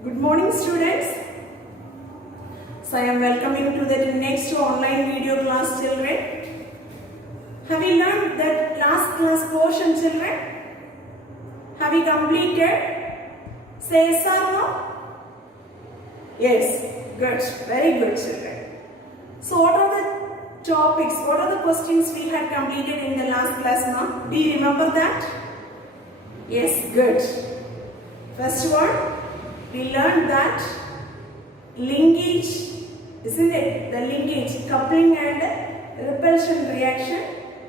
Good morning, students. So I am welcoming to the next online video class, children. Have you learned that last class portion, children? Have you completed? Say yes or no? Yes, good, very good, children. So what are the topics, what are the questions we had completed in the last class now? Do you remember that? Yes, good. First one, we learned that linkage, isn't it? The linkage, coupling and repulsion reaction.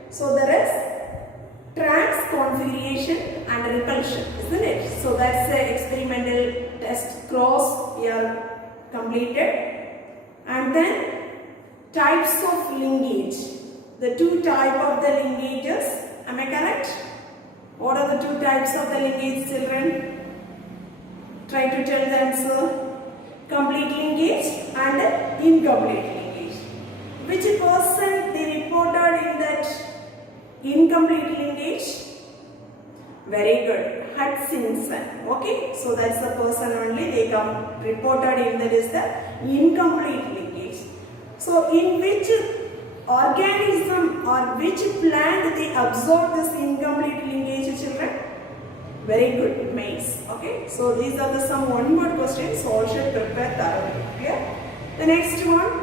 So there is trans configuration and repulsion, isn't it? So that's the experimental test cross we are completed. And then types of linkage, the two types of the linkages. Am I correct? What are the two types of the linkage, children? Try to tell the answer. Complete linkage and incomplete linkage. Which person they reported in that incomplete linkage? Very good. Hutchinson. Okay. So that's the person only they reported in that is the incomplete linkage. So in which organism or which plant they observe this incomplete linkage, children? Very good, maize. Okay, so these are the some one-word questions, so all should prepare thoroughly. Clear? The next one,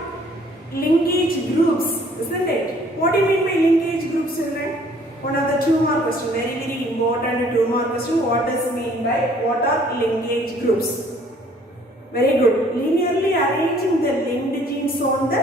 linkage groups, isn't it? What do you mean by linkage groups, children? One of the 2 mark question, very important 2 mark question. What does mean by what are linkage groups? Very good. Linearly arranging the linked genes on the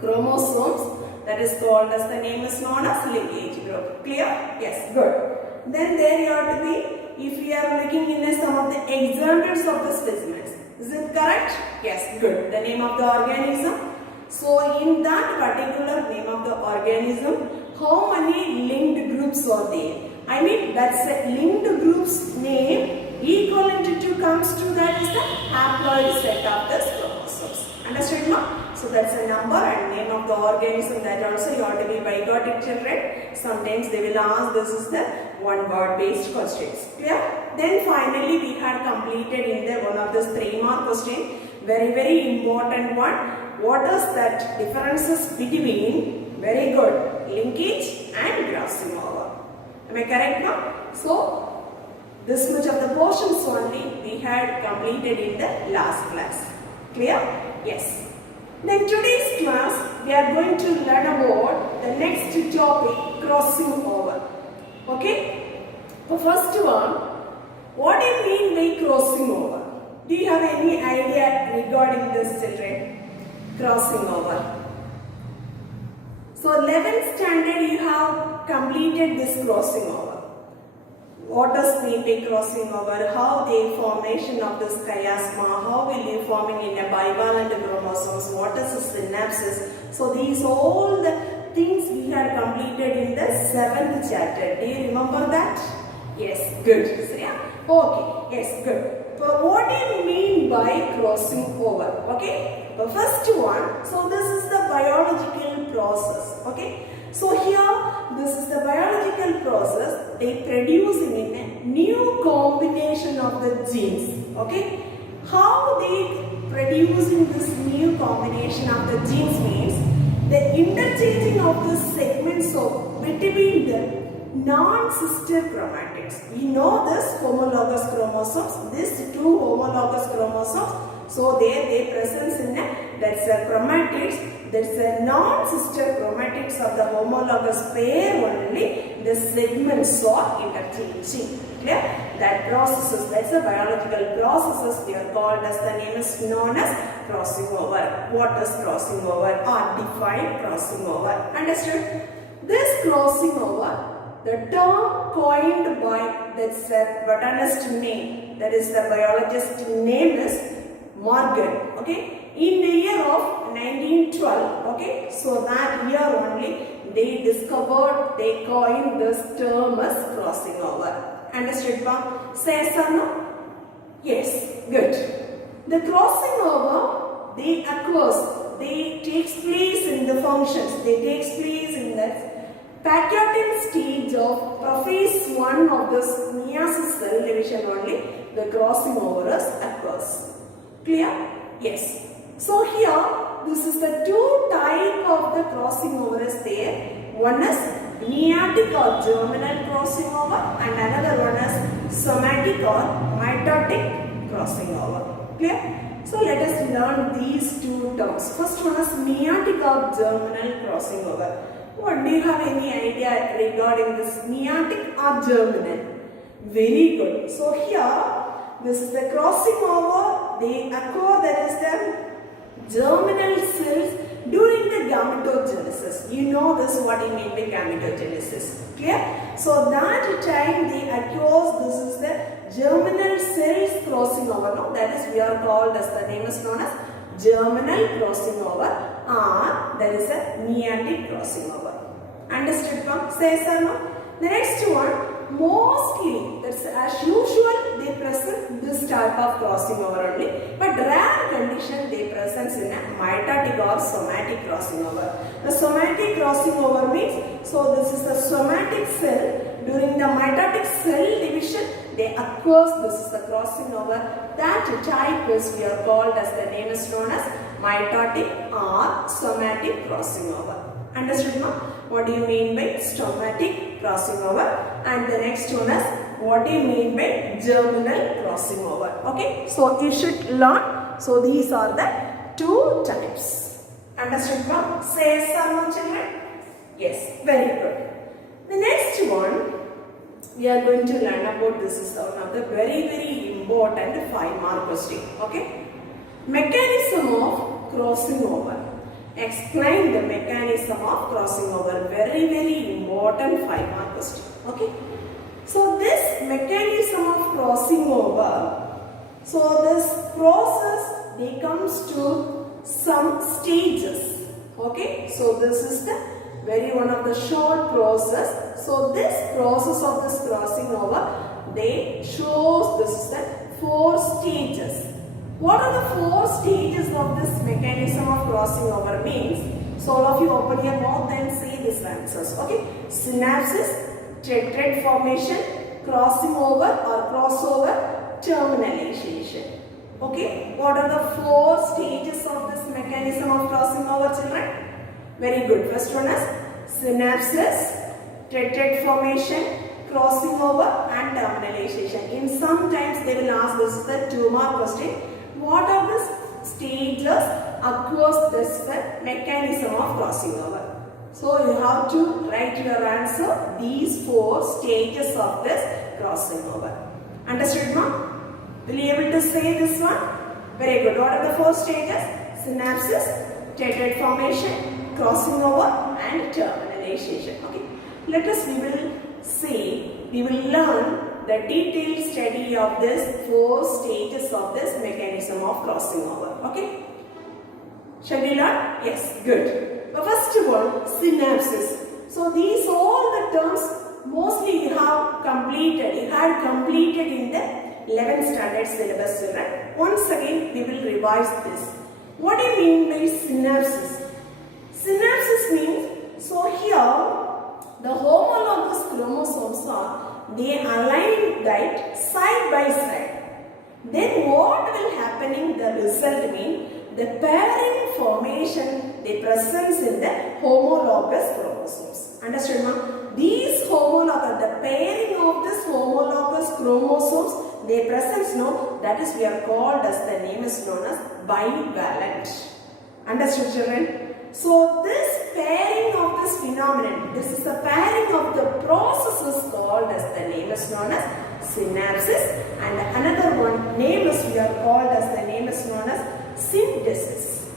chromosomes, that is called as, the name is known as linkage group. Clear? Yes, good. Then there you have to be, if we are looking in some of the examples of the specimens. Is it correct? Yes, good. The name of the organism. So in that particular name of the organism, how many linked groups are there? I mean, that's a linked group's name equivalent to comes to that is the haploid set of the chromosomes. Understood, no? So that's a number and name of the organism, that also you have to be by got it, children. Sometimes they will ask, this is the one word based questions. Clear? Then finally we had completed in the one of the 3 mark question. Very important one. What is that differences between, very good, linkage and crossing over? Am I correct now? So this much of the portions only we had completed in the last class. Clear? Yes. Then today's class we are going to learn about the next topic, crossing over. Okay? The first one, what do you mean by crossing over? Do you have any idea regarding this, children? Crossing over. So 11th standard you have completed this crossing over. What does mean by crossing over? How the formation of this chiasma? How will you forming in a bivalent chromosomes? What is the synapses? So these all the things we had completed in the 7th chapter. Do you remember that? Yes, good. So, yeah. Okay. Yes, good. So what do you mean by crossing over? Okay. The first one. So this is the biological process. Okay. So here, this is the biological process. They producing in a new combination of the genes. Okay. How they producing this new combination of the genes means the interchanging of the segments of between the non-sister chromatids. You know this homologous chromosomes. These 2 homologous chromosomes. So there they presence in a, that's a chromatids. That's a non-sister chromatids of the homologous pair only. The segments are interchanging. Clear? That processes, that's the biological processes. They are called as, the name is known as crossing over. What is crossing over? Or defined crossing over. Understood? This crossing over, the term coined by, that's a botanist name, that is the biologist name is Morgan. Okay. In the year of 1912, okay, so that year only they discovered, they coined this term as crossing over. Understood, Pam? Say yes or no? Yes, good. The crossing over, they occurs, they takes place in the functions, they takes place in the packaging stage of phase 1 of this meiosis cell division only, the crossing over occurs. occurs. Clear? Yes. So here, this is the two type of the crossing over is there. One is meiotic or germinal crossing over and another one is somatic or mitotic crossing over. Clear? So let us learn these two terms. First one is meiotic or germinal crossing over. What, do you have any idea regarding this meiotic or germinal? Very good. So here, this is the crossing over. They occur, that is the germinal cells during the gametogenesis. You know this, what you mean by gametogenesis. Clear? So that time they occurs, this is the germinal cells crossing over. No? That is, we are called as, the name is known as germinal crossing over, or that is a meiotic crossing over. Understood? Say yes or no? The next one, mostly, that's as usual, they present this type of crossing over only, but rare condition they present in a mitotic or somatic crossing over. The somatic crossing over means, so this is the somatic cell, during the mitotic cell division, they occurs, this is the crossing over. That type is, we are called as, the name is known as mitotic or somatic crossing over. Understood, no? What do you mean by somatic crossing over? And the next one is, what do you mean by germinal crossing over? Okay, so you should learn. So these are the two types. Understood, no? Say yes or no, children? Yes, very good. The next one, we are going to learn about, this is one of the very important 5-mark question. Okay, mechanism of crossing over. Explain the mechanism of crossing over. Very important 5-mark question. Okay, so this mechanism of crossing over, so this process, they comes to some stages. Okay, so this is the one of the short process. So this process of this crossing over, they shows, this is the 4 stages. What are the 4 stages of this mechanism of crossing over means? So all of you open your mouth and say these answers. Okay, synapses, tetrad formation, crossing over or crossover, terminalization. Okay, what are the 4 stages of this mechanism of crossing over, children? Very good. First one is synapses, tetrad formation, crossing over and terminalization. In sometimes they will ask, this is the 2-mark question. What are the stages across this mechanism of crossing over? So you have to write your answer, these 4 stages of this crossing over. Understood, ma'am? Will you be able to say this one? Very good. What are the 4 stages? Synapses, tetrad formation, crossing over and terminalization. Okay. Let us, we will learn the detailed study of this 4 stages of this mechanism of crossing over. Okay. Shall we learn? Yes, good. The first one, synapses. So these all the terms mostly you have completed. You had completed in the 11th standard syllabus, children. Once again, we will revise this. What do you mean by synapses? Synapses means, so here the homologous chromosomes are, they align right side by side. Then what will happening, the result mean, the pairing formation, they presence in the homologous chromosomes. Understood, ma'am? These homologous, the pairing of this homologous chromosomes, they presence, no, that is we are called as, the name is known as bivalent. Understood, children? So this pairing of this phenomenon, this is the pairing of the process is called as, the name is known as synapses, and another one name is, we are called as, the name is known as synthesis.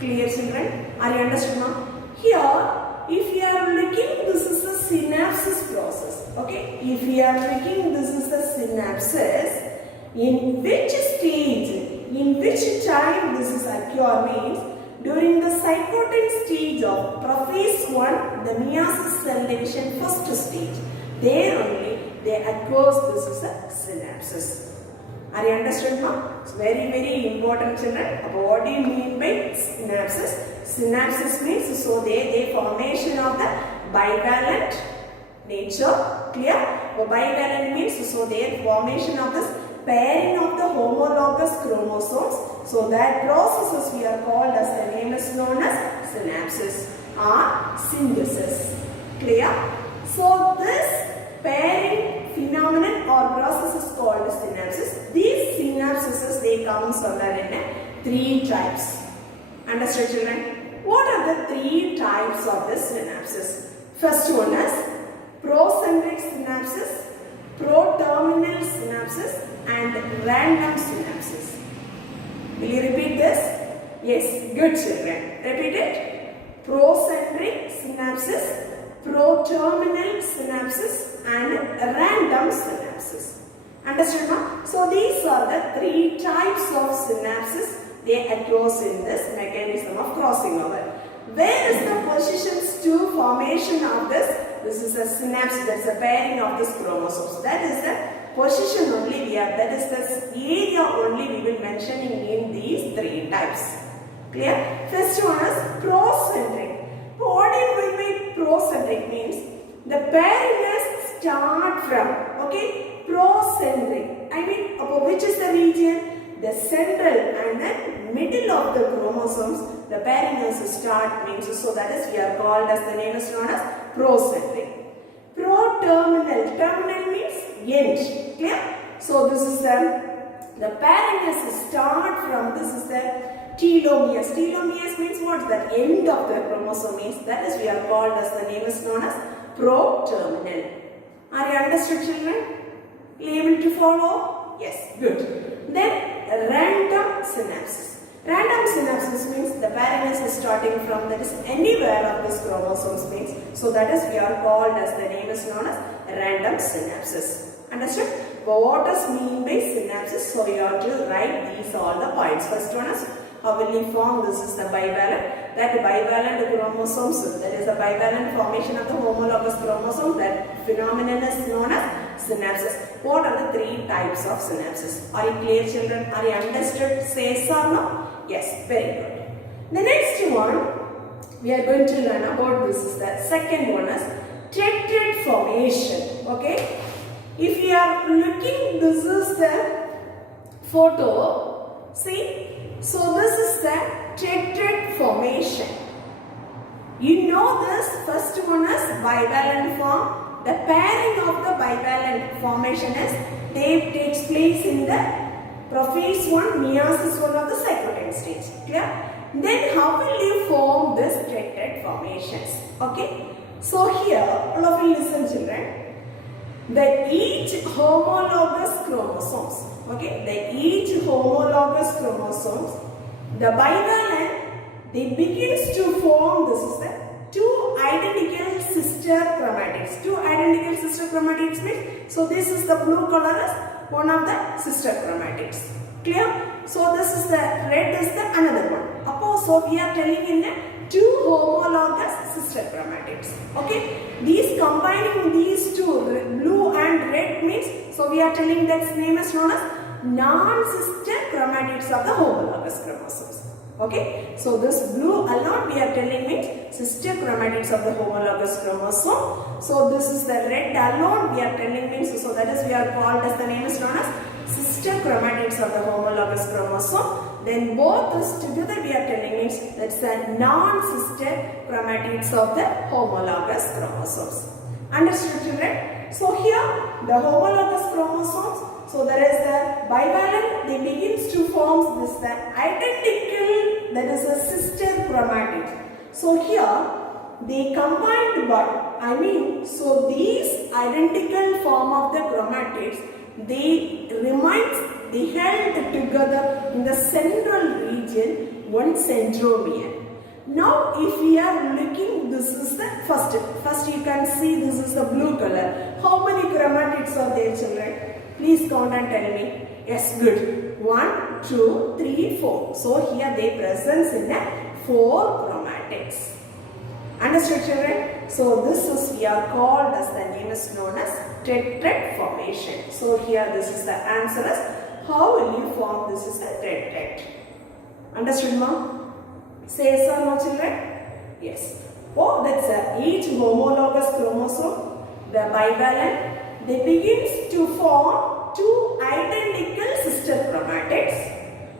Clear, children? Are you understood now? Here, if you are looking, this is the synapses process. Okay? If you are looking, this is the synapses. In which stage, in which time this is occur means, during the zygotic stage of prophase 1, the meiosis cell division first stage, there only they occurs, this is a synapses. Are you understood, ma'am? It's very important, children. What do you mean by synapses? Synapses means, so they formation of the bivalent nature. Clear? Bivalent means, so their formation of this pairing of the homologous chromosomes. So that processes we are called as, the name is known as synapses or synthesis. Clear? So this pairing phenomenon or process is called synapses. These synapses, they come under in 3 types. Understood, children? What are the 3 types of the synapses? First one is procentric synapses, pro-terminal synapses and random synapses. Will you repeat this? Yes, good children. Repeat it. Procentric synapses, pro-terminal synapses and random synapses. Understood now? So these are the 3 types of synapses. They occur in this mechanism of crossing over. Where is the positions to formation of this? This is a synapse, that's a pairing of this chromosomes. That is the position only we have. That is the area only we will mentioning in these 3 types. Clear? First one is procentric. What do you mean by procentric? Means the pairing start from, okay, procentric. I mean, which is the region? The central and the middle of the chromosomes, the pairing start means, so that is we are called as, the name is known as procentric. Pro-terminal, terminal means end. Clear? So this is the pairing start from, this is the telomeres. Telomeres means what? The end of the chromosome means, that is we are called as, the name is known as pro-terminal. Are you understood, children? Able to follow? Yes, good. Then random synapses. Random synapses means the pairing is starting from, that is anywhere of this chromosomes means, so that is we are called as, the name is known as random synapses. Understood? But what does mean by synapses? So you have to write these all the points. First one is how will you form? This is the bivalent. That bivalent chromosomes, that is the bivalent formation of the homologous chromosome. That phenomenon is known as synapses. What are the 3 types of synapses? Are you clear, children? Are you understood? Say yes or no? Yes, very good. The next one we are going to learn about, this is the second one is tetrad formation. Okay? If you are looking, this is the photo. See? So this is the tetrad formation. You know this, first one is bivalent form. The pairing of the bivalent formation is, they takes place in the prophase 1, meiosis 1 of the cyclotron stage. Clear? Then how will you form this tetrad formations? Okay. So here, all of you listen, children. The each homologous chromosomes, okay, the each homologous chromosomes, the bivalent, they begins to form, this is the 2 identical sister chromatids. 2 identical sister chromatids means, so this is the blue color is one of the sister chromatids. Clear? So this is the red is the another one. So we are telling in the 2 homologous sister chromatids. Okay? These combining these 2, blue and red means, so we are telling that name is known as non-sister chromatids of the homologous chromosomes. Okay, so this blue alone we are telling means sister chromatids of the homologous chromosome. So this is the red alone we are telling means, so that is we are called as, the name is known as sister chromatids of the homologous chromosome. Then both this together we are telling means, that's the non-sister chromatids of the homologous chromosomes. Understood, children? So here the homologous chromosomes, so there is the bivalent, they begins to form this, the identical, that is a sister chromatid. So here they combined what? I mean, so these identical form of the chromatids, they remains, they held together in the central region, one centromere. Now if we are looking, this is the first you can see this is the blue color. How many chromatids are there, children? Please count and tell me. Yes, good. 1, 2, 3, 4. So here they present in the 4 chromatids. Understood, children? So this is we are called as, the name is known as tetrad formation. So here this is the answer is, how will you form this is a tetrad? Understood, ma'am? Say yes or no, children? Yes. Oh, that's each homologous chromosome, the bivalent, they begins to form two identical sister chromatids.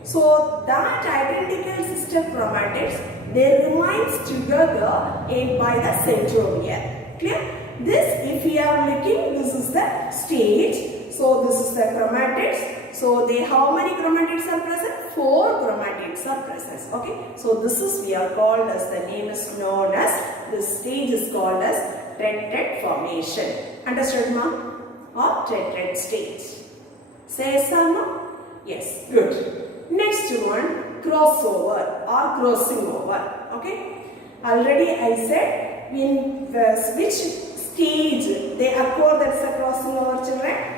So that identical sister chromatids, they remains together by the centromere. Clear? This, if we are looking, this is the stage. So this is the chromatids. So they, how many chromatids are present? 4 chromatids are present. Okay. So this is, we are called as, the name is known as, this stage is called as tetrad formation. Understood, ma? Or tetrad stage. Say yes or no? Yes. Good. Next one, crossover or crossing over. Okay. Already I said in which stage they occur, that's the crossing over, children.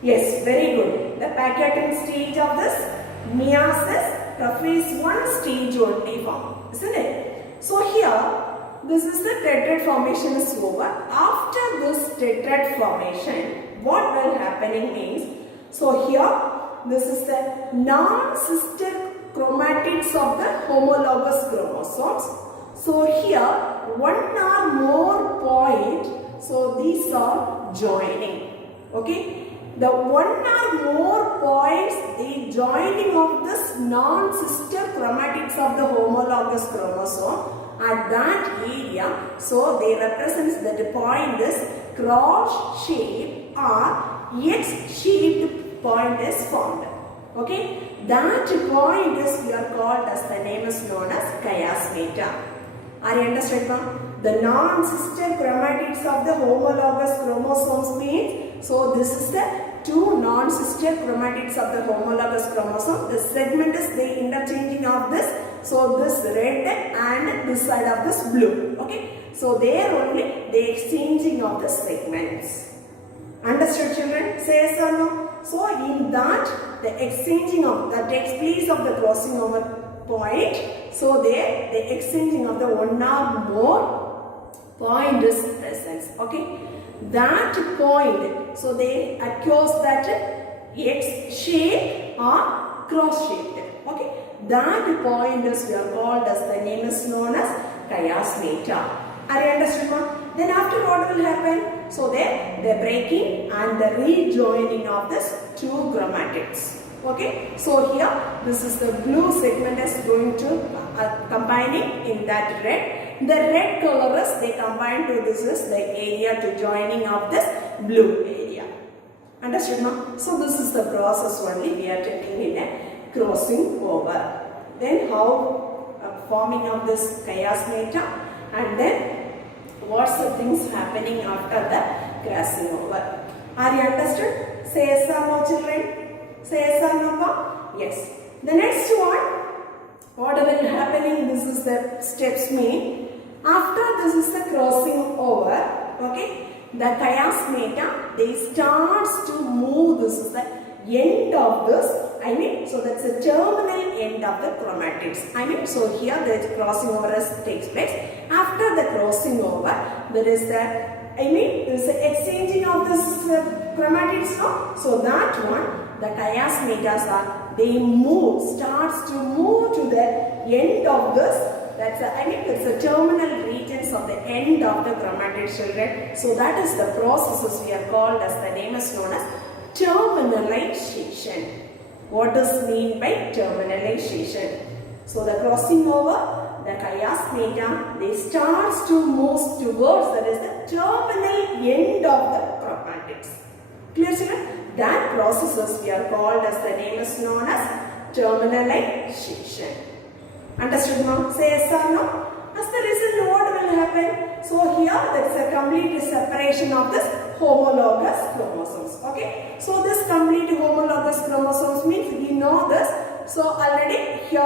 Yes, very good. The packaging stage of this meiosis, the phase 1 stage only form, isn't it? So here, this is the tetrad formation is over. After this tetrad formation, what will happening is, so here, this is the non-sister chromatids of the homologous chromosomes. So here, one or more point, so these are joining. Okay. The one or more points, the joining of this non-sister chromatids of the homologous chromosome at that area, so they represents that the point is cross shape or X-shaped point is formed. Okay, that point is, we are called as, the name is known as chiasmata. Are you understood, ma'am? The non-sister chromatids of the homologous chromosomes means, so this is the two non-sister chromatids of the homologous chromosome. The segment is the interchanging of this. So this red and this side of this blue. Okay. So there only the exchanging of the segments. Understood, children? Say yes or no? So in that, the exchanging of, that takes place of the crossing over point. So there the exchanging of the one or more point is present. Okay. That point, so they occurs that X shape or cross shaped. Okay. That point is, we are called as, the name is known as chiasmata. Are you understood, ma'am? Then after, what will happen? So there the breaking and the rejoining of this two chromatids. Okay. So here, this is the blue segment is going to combining in that red. The red color is, they combine to, this is the area to joining of this blue area. Understood, ma'am? So this is the process only we are taking in a crossing over. Then how forming of this chiasmata, and then what's the things happening after the crossing over. Are you understood? Say yes or no, children? Say yes or no, ma'am? Yes. The next one, what will happening, this is the steps mean. After this is the crossing over, okay, the chiasmata, they starts to move, this is the end of this, I mean, so that's the terminal end of the chromatids. I mean, so here the crossing over takes place. After the crossing over, there is the, I mean, there is the exchanging of this chromatids, no? So that one, the chiasmatas are, they move, starts to move to the end of this. That's a, I mean, it's the terminal regions of the end of the chromatid, children. So that is the processes we are called as, the name is known as terminalization. What does mean by terminalization? So the crossing over, the chiasmata, they starts to move towards, that is the terminal end of the chromatids. Clear, children? That processes we are called as, the name is known as terminalization. Understood, ma'am? Say yes or no? As the result, what will happen? So here, there is a complete separation of this homologous chromosomes. Okay. So this complete homologous chromosomes means, we know this. So already here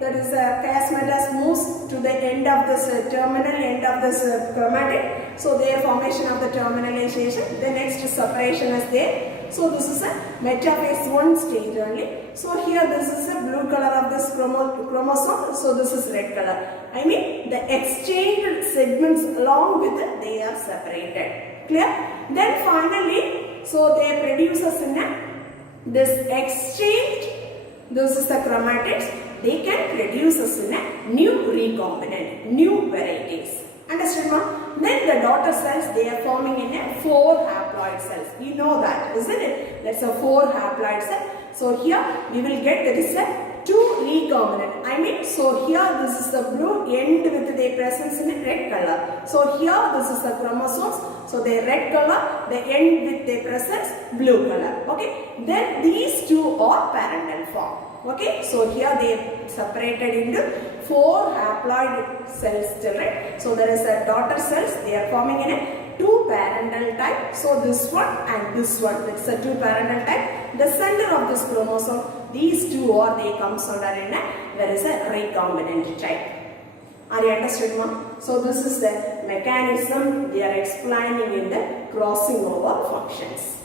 that is chiasmatas moves to the end of this terminal end of this chromatid. So their formation of the terminalization. The next separation is there. So this is a metaphase 1 stage only. So here this is a blue color of this chromosome. So this is red color. I mean, the exchanged segments along with it, they are separated. Clear? Then finally, so they produces in this exchange. This is the chromatids. They can produce us in a new recombinant, new varieties. Understood, ma'am? Then the daughter cells, they are forming in a 4 haploid cells. You know that, isn't it? That's a 4 haploids. So here we will get that is a 2 recombinant. I mean, so here this is the blue end with their presence in a red color. So here this is the chromosomes. So their red color, the end with their presence blue color. Okay. Then these two are parental form. Okay. So here they separated into 4 haploid cells children. So there is a daughter cells. They are forming in a 2 parental type. So this one and this one. It's a 2 parental type. The center of this chromosome, these two or they comes under in a, there is a recombinant type. Are you understood, ma'am? So this is the mechanism they are explaining in the crossing over functions.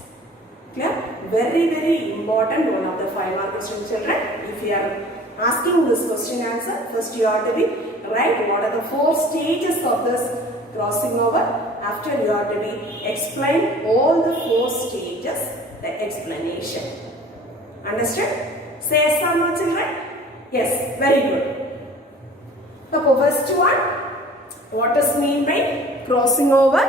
Clear? Very, very important, one of the 5 mark question children. If you are asking this question answer, first you have to be right. What are the 4 stages of this crossing over? After you have to be explain all the 4 stages, the explanation. Understood? Say yes or no, children? Yes, very good. The first one, what is mean by crossing over?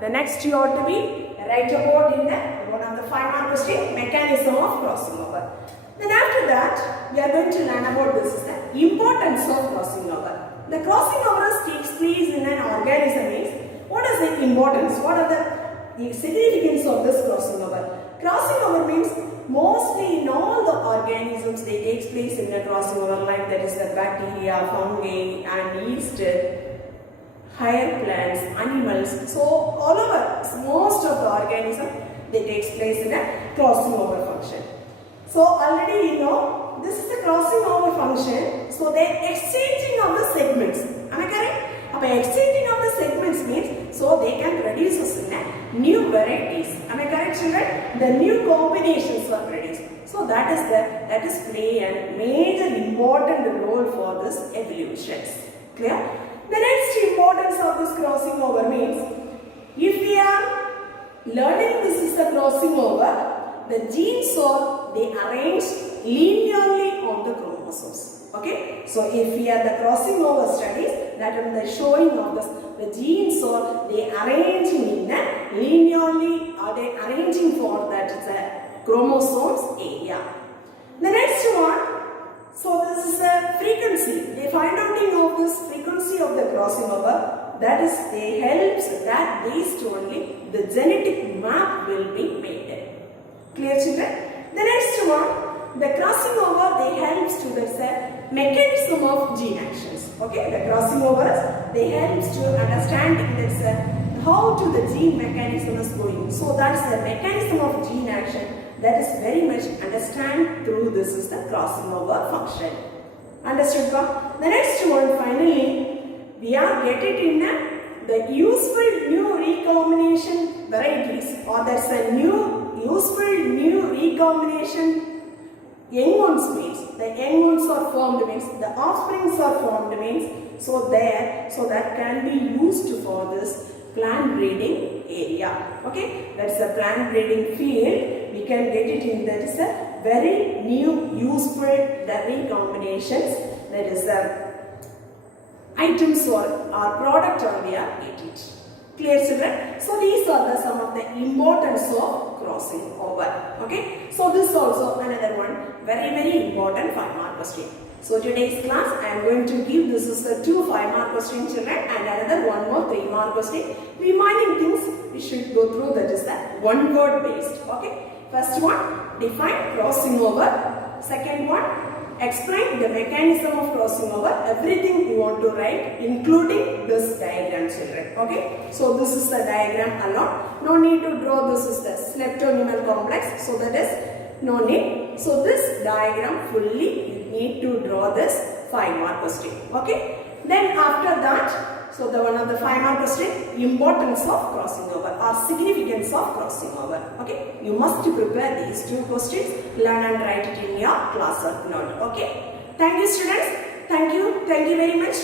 The next you have to be write about in the one of the 5 mark question, mechanism of crossing over. Then after that, we are going to learn about this is the importance of crossing over. The crossing over takes place in an organism means, what is the importance? What are the significance of this crossing over? Crossing over means mostly in all the organisms they takes place in the crossing over, like that is the bacteria, fungi and yeast, higher plants, animals. So all over, most of the organism they takes place in a crossing over function. So already you know this is the crossing over function. So they are exchanging of the segments. Am I correct? Exchanging of the segments means so they can produce new varieties. Am I correct, children? The new combinations are produced. So that is play a major important role for this evolutions. Clear? The next importance of this crossing over means if we are learning this is the crossing over, the genes are they arrange linearly on the chromosomes. Okay, so if we are the crossing over studies, that is the showing of this, the genes are they arranging in a linearly, or they arranging for that the chromosomes area. The next one, so this is a frequency. They find out of this frequency of the crossing over. That is, they helps that based only the genetic map will be made. Clear, children? The next one, the crossing over they helps to the mechanism of gene actions. Okay, the crossing overs they helps to understand this how to the gene mechanism is going. So that's the mechanism of gene action that is very much understand through this is the crossing over function. Understood? The next one finally we are getting in the useful new recombination varieties, or there's a new useful new recombination. Young ones means the young ones are formed means the offsprings are formed means so that can be used for this plant breeding area. Okay, that's a plant breeding field. We can get it in that is a very new useful the recombinations, that is the items or product or we are getting. Clear, children? So these are some of the importance of crossing over. Okay. So this also another one very important 5 mark question. So today's class I am going to give this is the 2 5 mark question, children, and another 1 more 3 mark question. Remaining things we should go through, that is the one word based. Okay. First one, define crossing over. Second one, explain the mechanism of crossing over. Everything you want to write, including this diagram, children. Okay. So this is the diagram alone. No need to draw. This is the leptonemal complex. So that is no need. So this diagram fully you need to draw this 5 mark question. Okay. Then after that, so the one of the 5 mark question, importance of crossing over or significance of crossing over. Okay. You must prepare these 2 questions, learn and write it in your class note. Okay. Thank you, students. Thank you very much.